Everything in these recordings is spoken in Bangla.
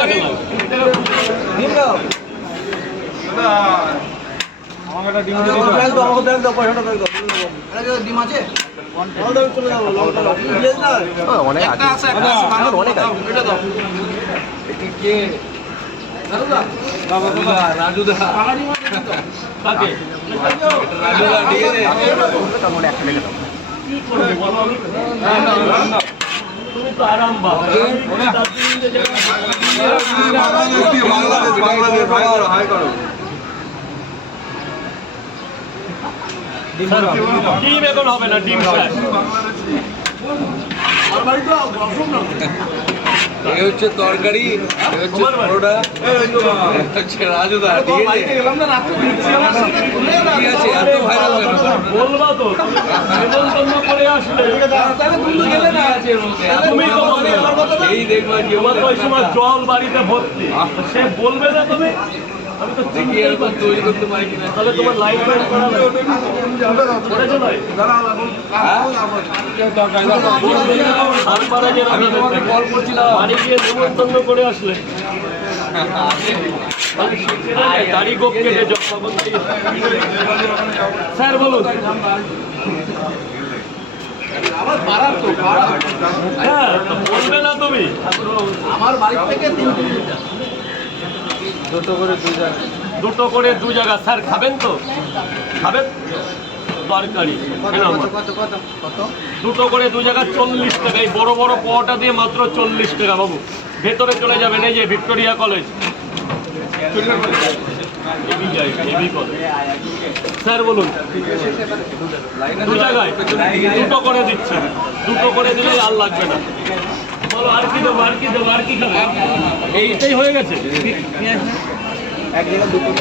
টাকা লাগে। ডিম দাও। আমাকে একটা ডিম আমাকে ব্যাগ দাও, আমাকে ব্যাগ দাও, পয়সাটা ব্যাগ দাও। এটা কি ডিম আছে? আমাদের চলে যাবো, লঙ্কা দাও। তুমি ভেজ না? অনেক একটা আছে, একটা আছে, ভালো অনেক দাও, এটা দাও। কে রাজুদা, রাজুদা কালারি মাছ এটা দাও। কাকে রাজুদা দিয়ে দে। তার মনে একটা লেগে দাও। কি করবে বলো আমি? তুমি তো আরাম বাবা ডিম এখন হবে না, ডিম শেষ। আর বাড়ি তো রসুন না। এই হচ্ছে তরকারি, এই হচ্ছে পরোটা, হচ্ছে রাজুদা তো ঠিক বাড়িতে আছে। গেলাম না, রাত্রে ঢুকছি আমার সাথে, ভুলে না। ঠিক আছে, এত ভাইরাল কেন? বলবা তো নিমন্ত্রণ করে আসলে তাহলে তুমি তো গেলে না। তুমি তো বলবে। আমার কথা না। এই দেখবা কি তোমার তো ওই সময় জল বাড়িতে ভর্তি, সে বলবে না তুমি, আমি তো দেখি এরকম তৈরি করতে পারি কিনা। তাহলে তোমার লাইফ লাইন করাবে করেছো ভাই তারপরে যে আমি তোমাকে কল করছিলাম। বাড়ি গিয়ে নিমন্ত্রণ করে আসলে দাড়ি গোপ কেটে যখন স্যার বলুন আমার পাড়ার তো, পাড়ার। হ্যাঁ তো বলবে না তুমি আমার বাড়ি থেকে 3 কিলোমিটার। দুটো করে দু জায়গা স্যার খাবেন তো খাবেন তরকারি দুটো করে দু জায়গা 40 টাকা এই বড় বড় পোয়াটা দিয়ে মাত্র 40 টাকা বাবু ভেতরে চলে যাবেন এই যে ভিক্টোরিয়া কলেজ স্যার বলুন দু জায়গায় দুটো করে দিচ্ছে দুটো করে দিলে আর লাগবে না বলো আর কি দেবো আর কি দেবো আর কি খাবে এইটাই হয়ে গেছে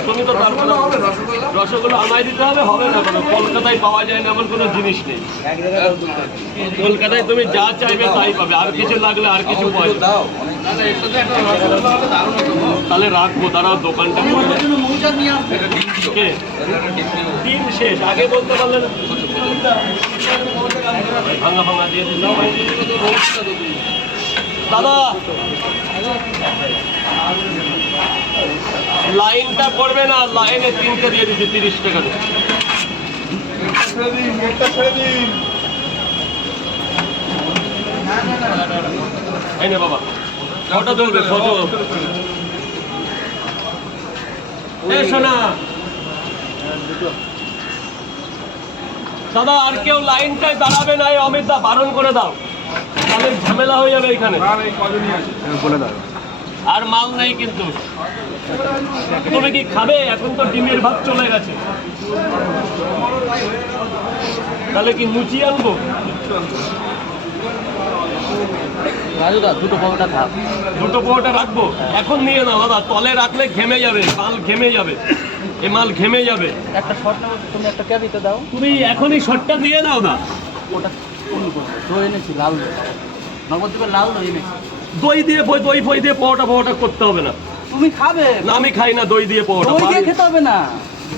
তুমি তো তারপরে রসগোল্লা আমায় দিতে হবে হবে না কোনো কলকাতায় পাওয়া যায় না এমন কোনো জিনিস নেই কলকাতায় তুমি যা চাইবে তাই পাবে আর কিছু লাগলে আর কিছু পাবে দাও তাহলে রাখবো তারা দোকানটা মহিষা নিয়ে আসবে। কে দিন শেষ আগে বলতে পারলেন ভাঙা ভাঙা দিয়ে দিন দাদা লাইনটা করবে না লাইনে 3টে দিয়ে দিচ্ছি 30 টাকা দিয়ে। এই নে বাবা ফটো তুলবে ফটো এ শোনা দাদা আর কেউ লাইনটায় দাঁড়াবে না এই অমিত দা বারণ করে দাও তাহলে ঝামেলা হয়ে যাবে এখানে বলে দাও। আর মাল নেই কিন্তু তুমি কি খাবে এখন তো ডিমের ভাত চলে গেছে তাহলে কি লুচি আনবো রাজুদা দুটো পরোটা থাক। দুটো পোহাটা রাখবো এখন নিয়ে নাও দাদা তলে রাখলে ঘেমে যাবে মাল ঘেমে যাবে এ মাল ঘেমে যাবে একটা শর্ট তুমি একটা ক্যাবিতে দাও। তুমি এখনই শটটা দিয়ে নাও না ওটা কোন করবে? দই এনেছি লাল দই। নবদ্বীপের লাল দই এনেছি। দই দিয়ে দই ফই দিয়ে পোহাটা করতে হবে না তুমি খাবে? না আমি খাই না দই দিয়ে পোহাটা দই দিয়ে খেতে হবে না।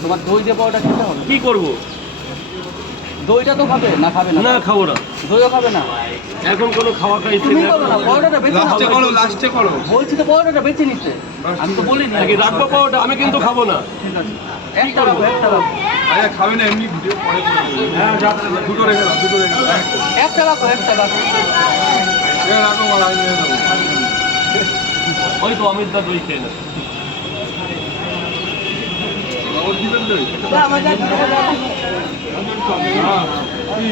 তোমার দই দিয়ে পরোটা খেতে হবে। কি করব দইটা তো খাবে না খাবে না? না খাবো না দইও খাবে না। এখন কোনো খাওয়া খাইছে তুমি করো না পরোটাটা বেঁচে লাস্টে নাও। করো লাস্টে করো। বলছি তো পরোটাটা বেঁচে নিতে। আমি তো বলিনি। নাকি রাখবো পোহাটা আমি কিন্তু খাবো না ঠিক আছে একটা রাখো একটা রাখো আরে খাবে না এমনি ভিডিও পরে করে হ্যাঁ দুটো রেখে দাও দুটো রেখে দাও একটা রাখো একটা রাখো। এটা রাখো মালা আমি নিয়ে নেবো। ওই তো অমিত দা দই খেয়ে না নবদ্বীপের দই? আমার কাছে হ্যাঁ। কি?